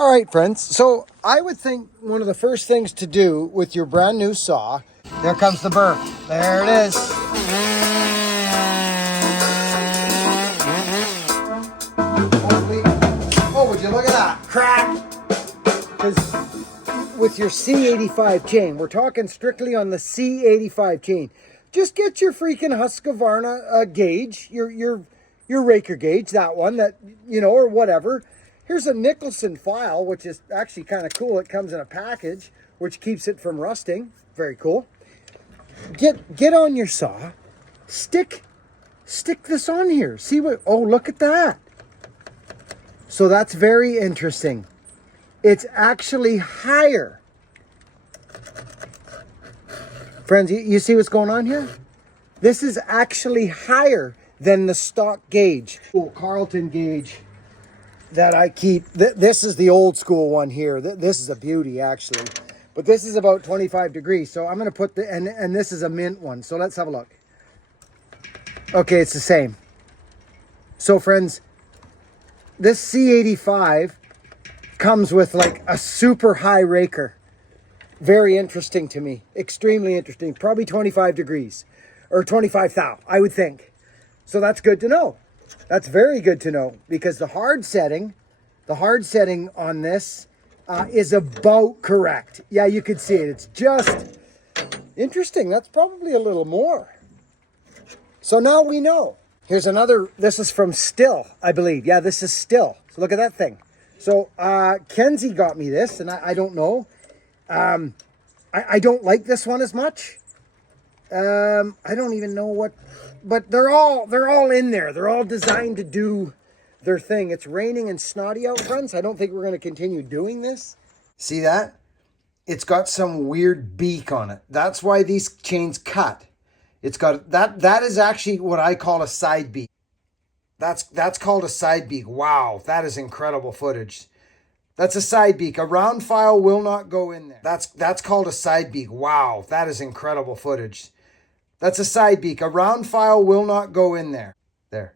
All right, friends. So I would think one of the first things to do with your brand new saw, there comes the burr. There it is. Oh, would you look at that? Crack! Because with your C85 chain, we're talking strictly on the C85 chain. Just get your freaking Husqvarna gauge, your raker gauge, that one, that, you know, or whatever. Here's a Nicholson file, which is actually kind of cool. It comes in a package, which keeps it from rusting. Very cool. Get on your saw, stick this on here. See what? Oh, look at that. So that's very interesting. It's actually higher. Friends, you see what's going on here? This is actually higher than the stock gauge. Oh, Carlton gauge that I keep. This is the old school one here. This is a beauty, actually. But this is about 25 degrees. So I'm going to put the, and this is a mint one. So let's have a look. Okay, it's the same. So friends, this C85 comes with like a super high raker. Very interesting to me. Extremely interesting. Probably 25 degrees or 25 thou, I would think. So that's good to know. That's very good to know, because the hard setting on this is about correct. Yeah, you could see it. It's just interesting. That's probably a little more. So now we know. Here's another. This is from Still, I believe. Yeah, this is Still. So look at that thing. So Kenzie got me this, and I don't know. I don't like this one as much. I don't even know what, but they're all in there. They're all designed to do their thing. It's raining and snotty out, friends. I don't think we're going to continue doing this. See that? It's got some weird beak on it. That's why these chains cut. It's got that is actually what I call a side beak. That's called a side beak. Wow, that is incredible footage. That's a side beak. A round file will not go in there. That's called a side beak. Wow, that is incredible footage. That's a side beak. A round file will not go in there. There.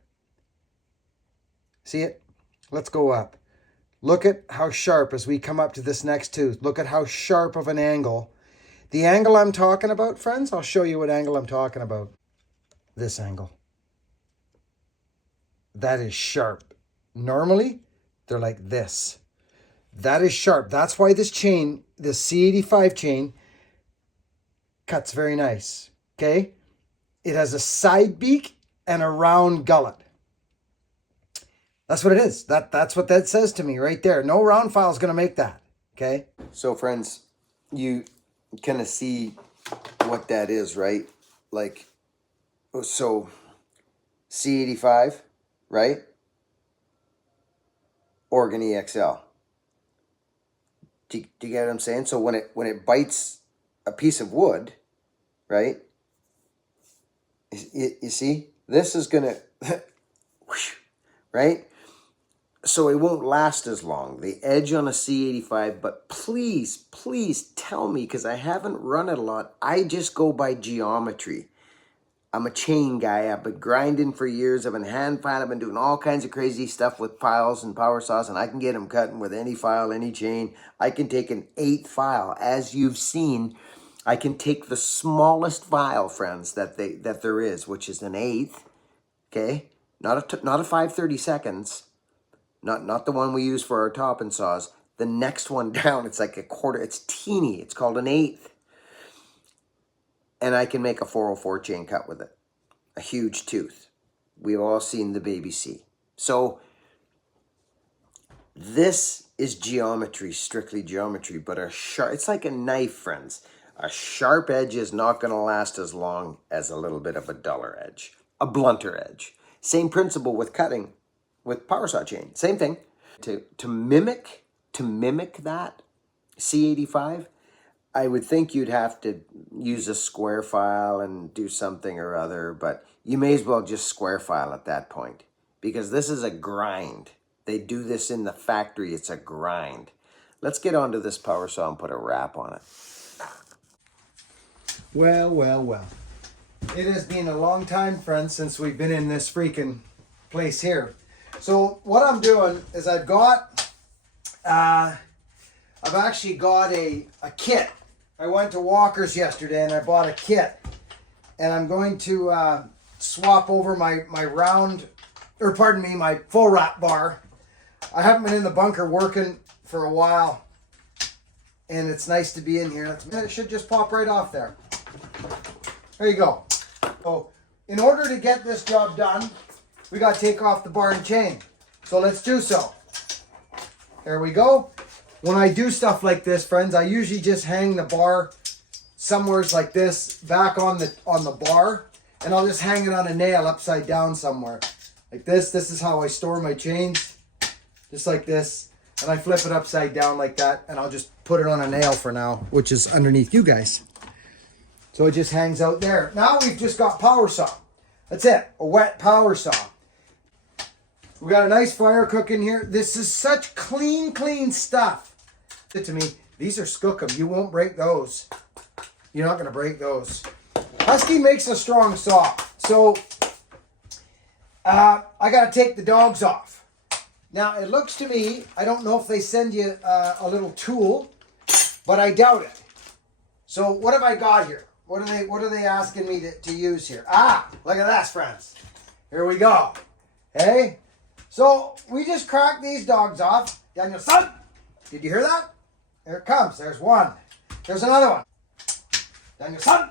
See it? Let's go up. Look at how sharp as we come up to this next tooth. Look at how sharp of an angle. The angle I'm talking about, friends, I'll show you what angle I'm talking about. This angle. That is sharp. Normally, they're like this. That is sharp. That's why this chain, this C85 chain, cuts very nice. Okay? It has a side beak and a round gullet. That's what it is. That's what that says to me right there. No round file is going to make that. Okay? So friends, you kind of see what that is, right? Like, so C85, right? Organ EXL. Do you get what I'm saying? So when it bites a piece of wood, right? You see, this is gonna, right? So it won't last as long. The edge on a C85, but please tell me, because I haven't run it a lot. I just go by geometry. I'm a chain guy. I've been grinding for years. I've been hand filing. I've been doing all kinds of crazy stuff with files and power saws, and I can get them cutting with any file, any chain. I can take an 8 file. As you've seen, I can take the smallest file, friends, that there is, which is an 1/8. Okay, not a 5/32, not the one we use for our topping saws. The next one down, it's like a quarter. It's teeny. It's called an 1/8. And I can make a 404 chain cut with it. A huge tooth. We've all seen the baby C. So this is geometry, strictly geometry, but it's like a knife, friends. A sharp edge is not going to last as long as a little bit of a duller edge, a blunter edge. Same principle with cutting with power saw chain. Same thing. To mimic that C85, I would think you'd have to use a square file and do something or other, but you may as well just square file at that point, because this is a grind. They do this in the factory. It's a grind. Let's get onto this power saw and put a wrap on it. Well. It has been a long time, friends, since we've been in this freaking place here. So what I'm doing is I've got I've actually got a kit. I went to Walker's yesterday and I bought a kit. And I'm going to swap over my round, or pardon me, my full wrap bar. I haven't been in the bunker working for a while. And it's nice to be in here. It should just pop right off there. There you go. So in order to get this job done, we got to take off the bar and chain. So let's do so. There we go. When I do stuff like this, friends, I usually just hang the bar somewheres like this back on the bar, and I'll just hang it on a nail upside down somewhere. Like this. This is how I store my chains. Just like this. And I flip it upside down like that, and I'll just put it on a nail for now, which is underneath you guys. So it just hangs out there. Now we've just got power saw. That's it. A wet power saw. We got a nice fire cooking here. This is such clean stuff. To me, these are skookum. You won't break those. You're not going to break those. Husky makes a strong saw. So I got to take the dogs off. Now it looks to me, I don't know if they send you a little tool, but I doubt it. So what have I got here? What are they asking me to use here? Ah, look at this, friends. Here we go. Hey, so we just cracked these dogs off. Daniel, son, did you hear that? There it comes. There's one. There's another one. Daniel, son.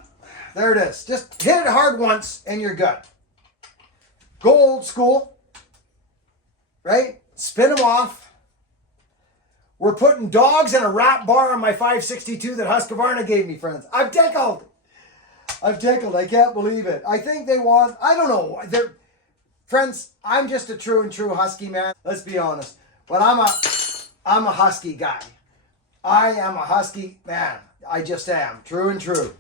There it is. Just hit it hard once and you're good. Go old school. Right? Spin them off. We're putting dogs in a wrap bar on my 562 that Husqvarna gave me, friends. I'm tickled. I can't believe it. I think they want, I don't know. Friends, I'm just a true Husky man. Let's be honest. But I'm a Husky guy. I am a Husky man. I just am. True.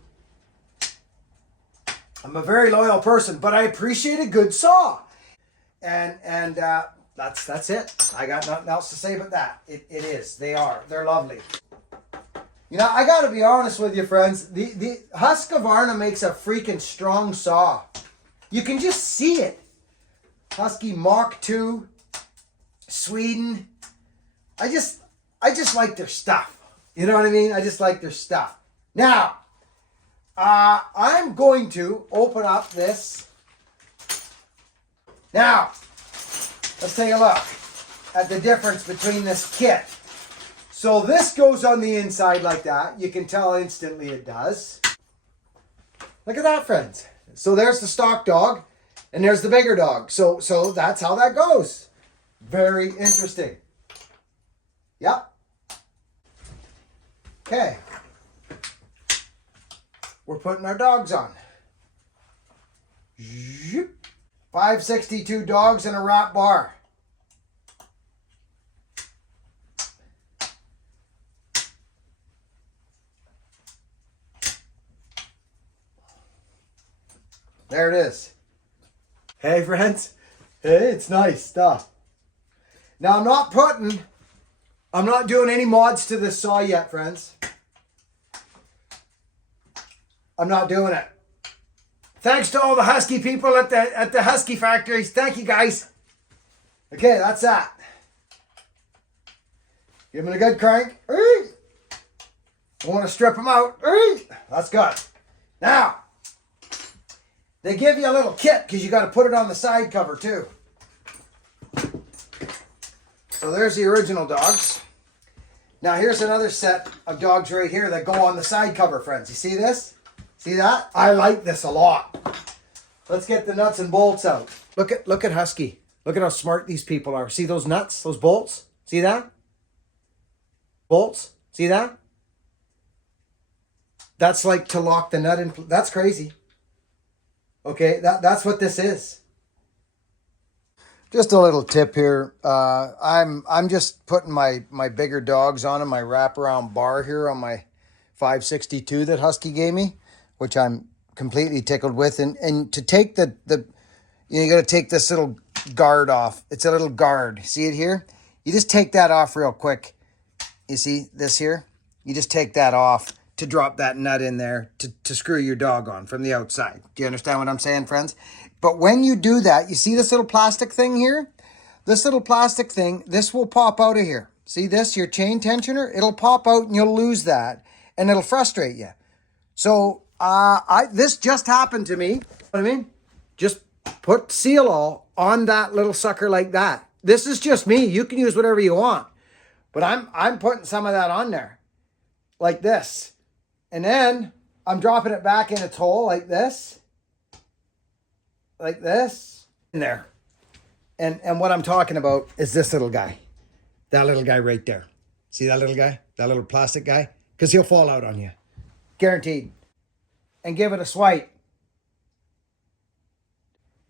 I'm a very loyal person, but I appreciate a good saw. And that's it. I got nothing else to say but that. It is. They're lovely. You know, I got to be honest with you, friends. The Husqvarna makes a freaking strong saw. You can just see it. Husky Mach 2, Sweden. I just like their stuff. You know what I mean? I just like their stuff. Now, I'm going to open up this. Now, let's take a look at the difference between this kit. So this goes on the inside like that. You can tell instantly it does. Look at that, friends. So there's the stock dog, and there's the bigger dog. So that's how that goes. Very interesting. Yep. Okay. We're putting our dogs on. 562 dogs in a wrap bar. There it is. Hey, friends. Hey, it's nice stuff. Now, I'm not doing any mods to this saw yet, friends. I'm not doing it. Thanks to all the Husky people at the Husky factories. Thank you, guys. Okay, that's that. Give them a good crank. I want to strip them out. That's good. Now, they give you a little kit because you got to put it on the side cover too. So there's the original dogs. Now here's another set of dogs right here that go on the side cover, friends. You see this? See that? I like this a lot. Let's get the nuts and bolts out. Look at Husky. Look at how smart these people are. See those nuts? Those bolts? See that? Bolts? See that? That's like to lock the nut in. That's crazy. Okay, that's what this is. Just a little tip here. I'm just putting my bigger dogs on my wraparound bar here on my 562 that Husky gave me, which I'm completely tickled with. And to take you got to take this little guard off. It's a little guard. See it here? You just take that off real quick. You see this here? You just take that off to drop that nut in there to screw your dog on from the outside. Do you understand what I'm saying, friends? But when you do that, you see this little plastic thing here? This little plastic thing, this will pop out of here. See this, your chain tensioner? It'll pop out and you'll lose that and it'll frustrate you. So this just happened to me. You know what I mean? Just put seal all on that little sucker like that. This is just me. You can use whatever you want. But I'm putting some of that on there. Like this. And then I'm dropping it back in its hole like this. Like this. In there. And what I'm talking about is this little guy. That little guy right there. See that little guy? That little plastic guy? Because he'll fall out on you. Guaranteed. And give it a swipe.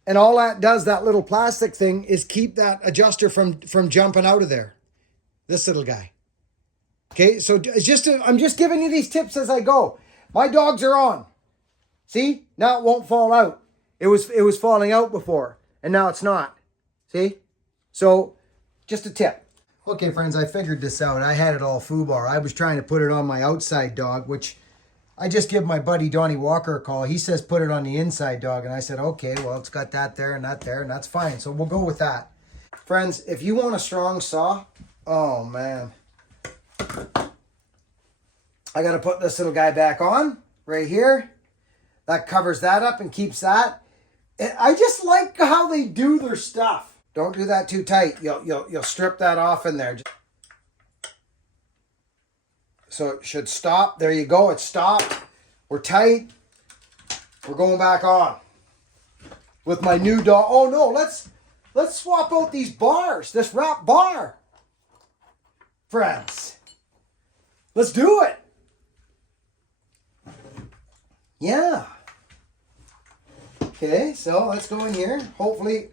And all that does, that little plastic thing, is keep that adjuster from jumping out of there. This little guy. Okay, so it's I'm just giving you these tips as I go. My dogs are on. See? Now it won't fall out. It was falling out before, and now it's not. See? So, just a tip. Okay, friends, I figured this out. I had it all foobar. I was trying to put it on my outside dog, which I just give my buddy Donnie Walker a call. He says put it on the inside dog, and I said, okay, well, it's got that there and that there, and that's fine. So we'll go with that. Friends, if you want a strong saw, oh, man. I got to put this little guy back on right here. That covers that up and keeps that. I just like how they do their stuff. Don't do that too tight. You'll strip that off in there. So it should stop. There you go. It stopped. We're tight. We're going back on with my new dog. Oh no, let's swap out these bars. This wrap bar, friends. Let's do it. Yeah. Okay, so let's go in here. Hopefully.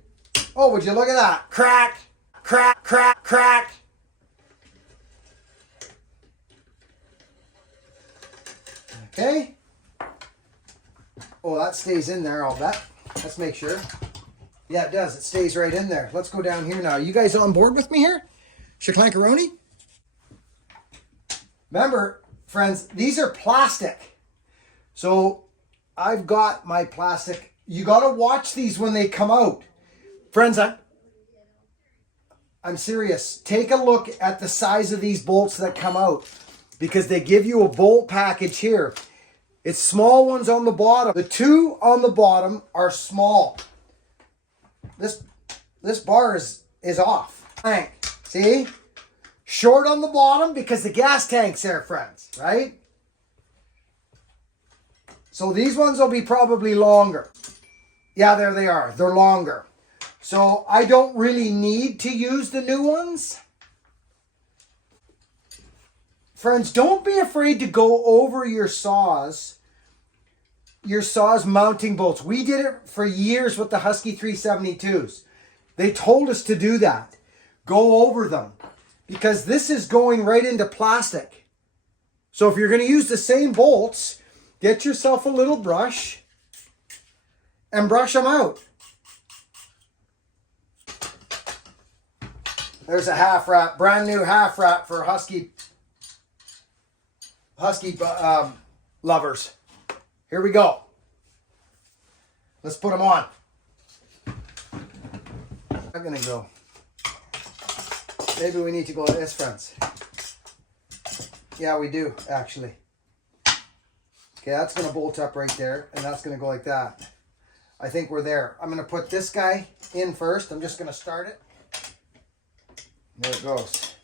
Oh, would you look at that? Crack, crack, crack, crack. Okay. Oh, that stays in there, I'll bet. Let's make sure. Yeah, it does. It stays right in there. Let's go down here now. You guys on board with me here? Shaklankaroni? Remember, friends, these are plastic. So I've got my plastic. You got to watch these when they come out. Friends, I'm serious. Take a look at the size of these bolts that come out, because they give you a bolt package here. It's small ones on the bottom. The two on the bottom are small. This bar is off. Tank. See? Short on the bottom because the gas tank's there, friends, right? So these ones will be probably longer. Yeah, there they are. They're longer. So I don't really need to use the new ones. Friends, don't be afraid to go over your saws mounting bolts. We did it for years with the Husky 372s. They told us to do that. Go over them. Because this is going right into plastic. So if you're going to use the same bolts, get yourself a little brush and brush them out. There's a half wrap, brand new half wrap for Husky lovers. Here we go. Let's put them on. I'm gonna go. Maybe we need to go like this, friends. Yeah, we do, actually. Okay, that's gonna bolt up right there, and that's gonna go like that. I think we're there. I'm gonna put this guy in first. I'm just gonna start it. There it goes.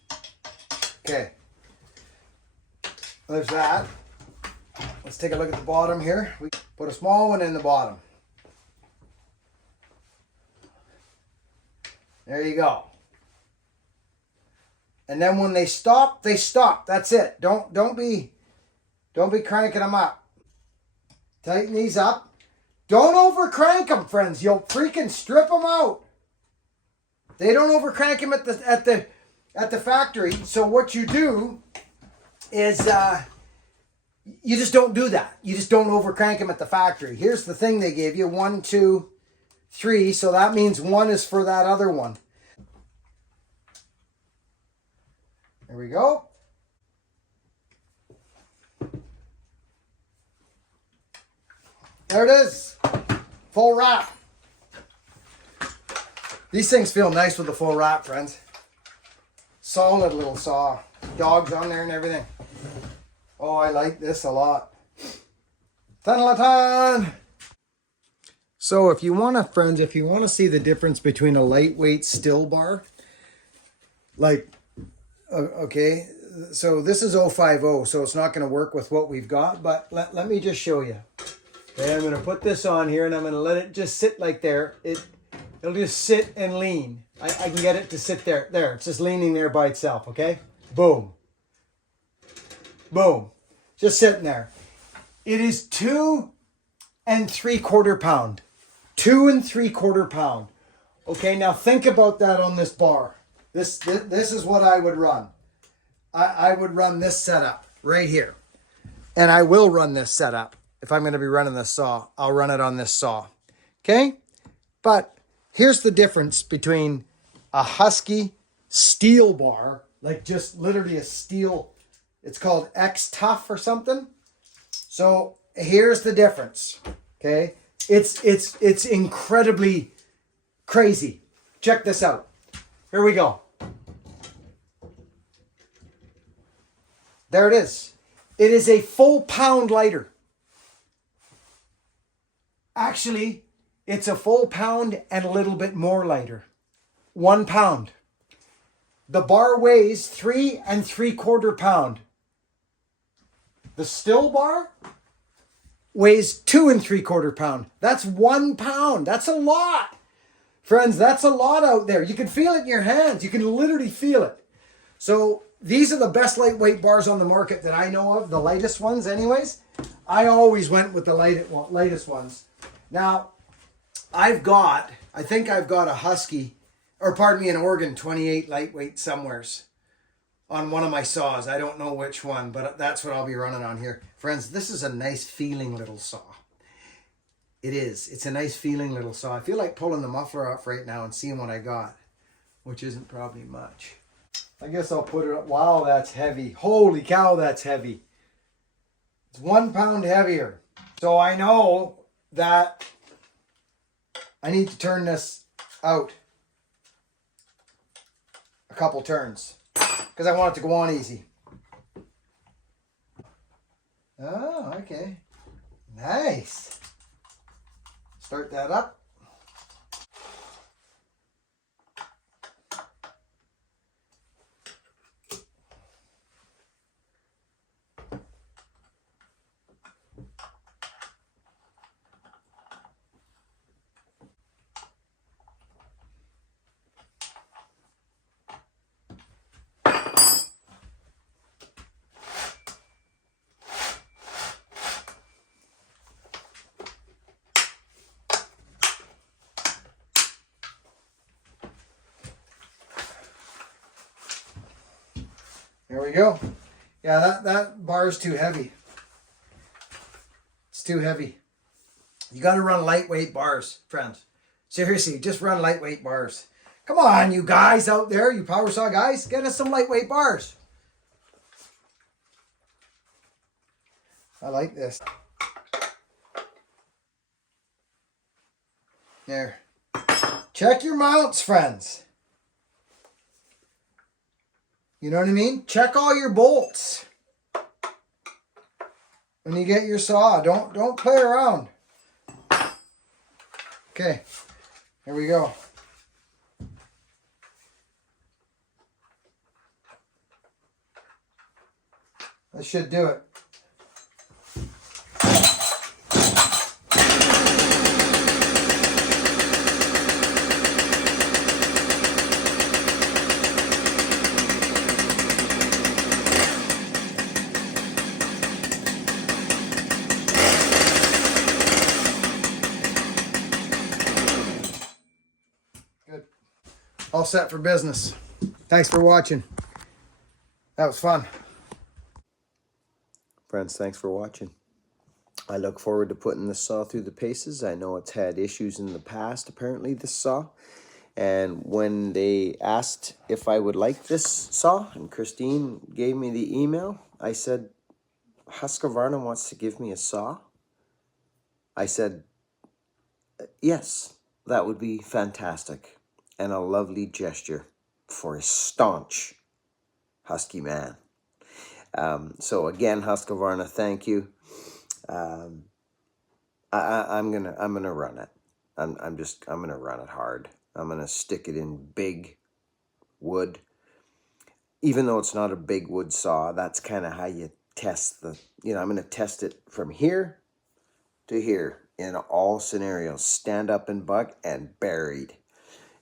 Okay. There's that. Let's take a look at the bottom here. We put a small one in the bottom. There you go. And then when they stop, they stop. That's it. Don't be cranking them up. Tighten these up. Don't over crank them, friends. You'll freaking strip them out. They don't over crank them at the factory. So what you do is you just don't do that. You just don't over crank them at the factory. Here's the thing they gave you: 1, 2, 3. So that means 1 is for that other one. There we go. There it is. Full wrap. These things feel nice with the full wrap, friends. Solid little saw. Dogs on there and everything. Oh, I like this a lot. Ton-a-ton! So if you want to, friends, if you want to see the difference between a lightweight still bar, like, okay, so this is 050, so it's not going to work with what we've got, but let me just show you. Okay, I'm going to put this on here and I'm going to let it just sit like there. It'll just sit and lean. I can get it to sit there. There, it's just leaning there by itself, okay? Boom. Boom. Just sitting there. It is 2 3/4 pound. 2 3/4 pound. Okay, now think about that on this bar. This is what I would run. I would run this setup right here. And I will run this setup. If I'm going to be running this saw, I'll run it on this saw. Okay? But here's the difference between a Husky steel bar, like just literally a steel, it's called X Tough or something. So here's the difference. Okay? It's incredibly crazy. Check this out. Here we go. There it is. It is a full pound lighter. Actually, it's a full pound and a little bit more lighter. 1 pound. The bar weighs 3 3/4 pound. The still bar weighs 2 3/4 pound. That's 1 pound. That's a lot. Friends, that's a lot out there. You can feel it in your hands. You can literally feel it. So these are the best lightweight bars on the market that I know of. The lightest ones anyways. I always went with the lightest ones. Now, I think I've got a Husky, or pardon me, an Oregon 28 lightweight somewheres on one of my saws. I don't know which one, but that's what I'll be running on here. Friends, this is a nice feeling little saw. It is. It's a nice feeling little saw. I feel like pulling the muffler off right now and seeing what I got, which isn't probably much. I guess I'll put it up. Wow, that's heavy. Holy cow, that's heavy. It's 1 pound heavier. So I know that I need to turn this out a couple turns because I want it to go on easy. Oh, okay. Nice. Start that up. There we go. Yeah, that bar is too heavy. It's too heavy. You got to run lightweight bars, friends. Seriously, just run lightweight bars. Come on, you guys out there, you power saw guys, get us some lightweight bars. I like this. There. Check your mounts, friends. You know what I mean? Check all your bolts when you get your saw. Don't play around. Okay, here we go. That should do it. All set for business. Thanks for watching. That was fun. Friends, thanks for watching. I look forward to putting this saw through the paces. I know it's had issues in the past, apparently, this saw. And when they asked if I would like this saw, and Christine gave me the email, I said, Husqvarna wants to give me a saw? I said, yes, that would be fantastic. And a lovely gesture for a staunch husky man. So again, Husqvarna, thank you. I'm gonna run it. I'm gonna run it hard. I'm gonna stick it in big wood. Even though it's not a big wood saw, that's kind of how you test the, I'm gonna test it from here to here in all scenarios, stand up and buck and buried.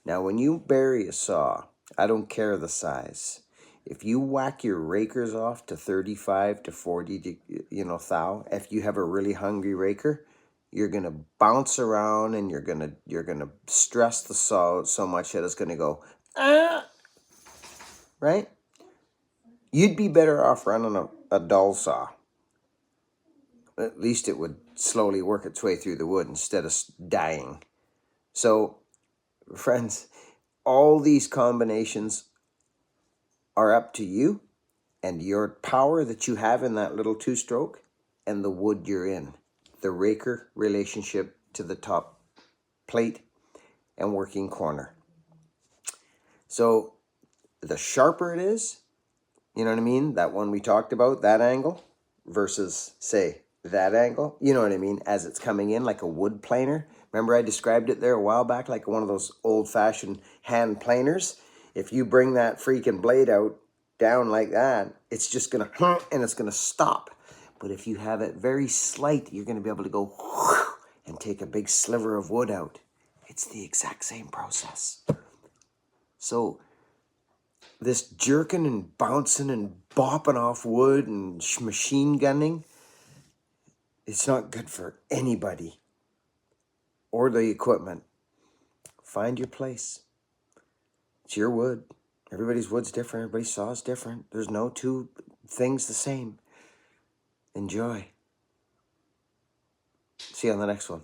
Now, when you bury a saw, I don't care the size. If you whack your rakers off to 35 to 40, thou, if you have a really hungry raker, you're gonna bounce around and you're gonna stress the saw so much that it's gonna go, ah, right? You'd be better off running a dull saw. At least it would slowly work its way through the wood instead of dying. So, friends, all these combinations are up to you and your power that you have in that little two-stroke and the wood you're in. The raker relationship to the top plate and working corner. So the sharper it is, you know what I mean? That one we talked about, that angle versus, say, that angle. You know what I mean? As it's coming in like a wood planer. Remember I described it there a while back like one of those old-fashioned hand planers? If you bring that freaking blade out down like that, it's just going to, and it's going to stop. But if you have it very slight, you're going to be able to go and take a big sliver of wood out. It's the exact same process. So this jerking and bouncing and bopping off wood and machine gunning, it's not good for anybody or the equipment. Find your place. It's your wood. Everybody's wood's different. Everybody's saw is different. There's no two things the same. Enjoy. See you on the next one.